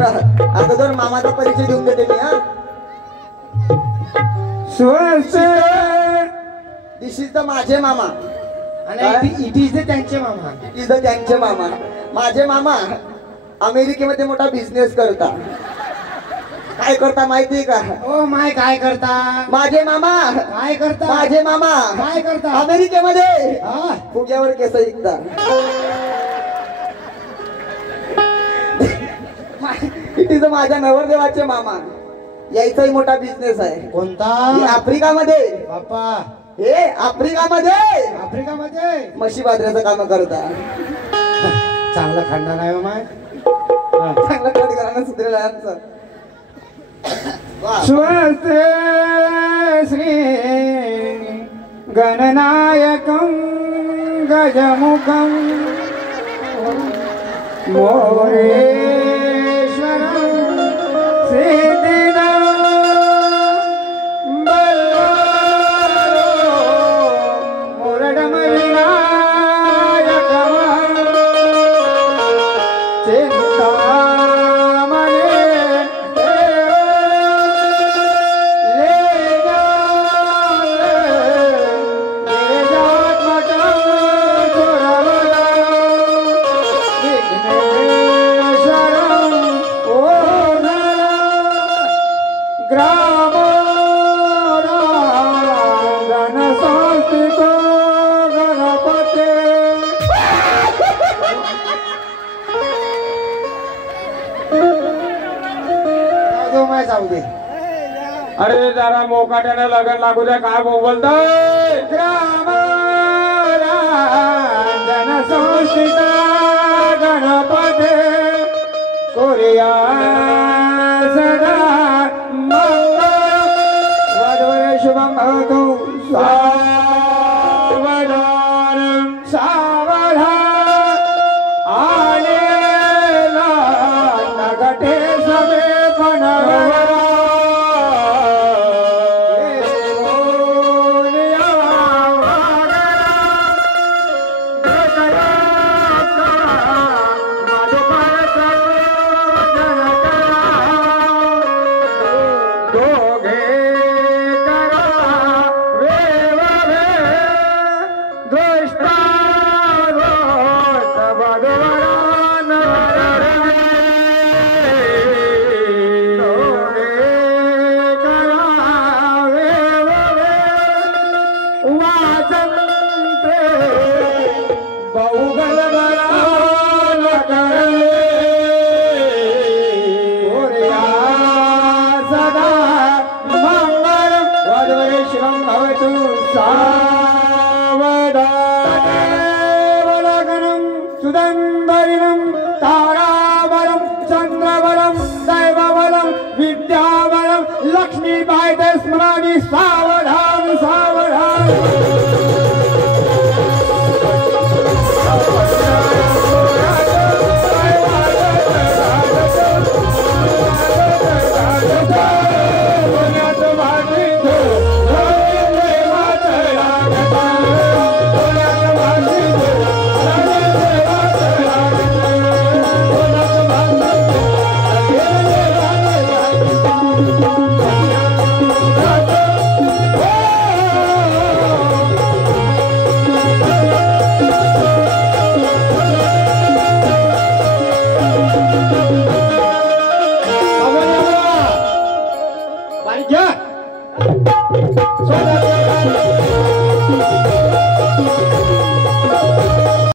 बरं अगोदर मामाचा परिचय देऊन देते मी हा. दिस इज द माझे मामा आणि इट इज द त्यांचे मामा. इज द त्यांचे मामा. माझे मामा अमेरिकेमध्ये मोठा बिझनेस करता. काय करता माहितीये का? ओ माय काय करता? माझे मामा काय करता? माझे मामा काय करता? अमेरिकेमध्ये हा फुग्यावर केस विकता. इट इज माझ्या नवरदेवाचे मामा. यायचाही मोठा बिझनेस आहे. कोणता? हे आफ्रिकामध्ये. बाप्पा हे आफ्रिकामध्ये आफ्रिकामध्ये म्हशी बाजऱ्याचं काम करता. चांगला खानदान आहे हो माय. चांगलं कट करायला सुधरेल आहे आमचं. वा. स्वस्ते श्री गणनायकं गजमुखं मोरेश्वरं सिद्धिदं बल्लारो मुरडमविनायकं चिन्तामणे जाऊ दे. अरे जरा मोकाट्यानं लगन लागू द्या. काय बोलताय? ग्रामराजन संस्थित गणपते कोरिया सदा मंगल वधूर शुभं भवतु. सावधान सावधान आलेला नगटे समे पनवरा. सावधानवलगनं सुदंबरिनं ताराबलं चंद्रबलं दैवबलं विद्याबलं लक्ष्मीबाई ते स्मरामि. सावधान सावधान घ्या.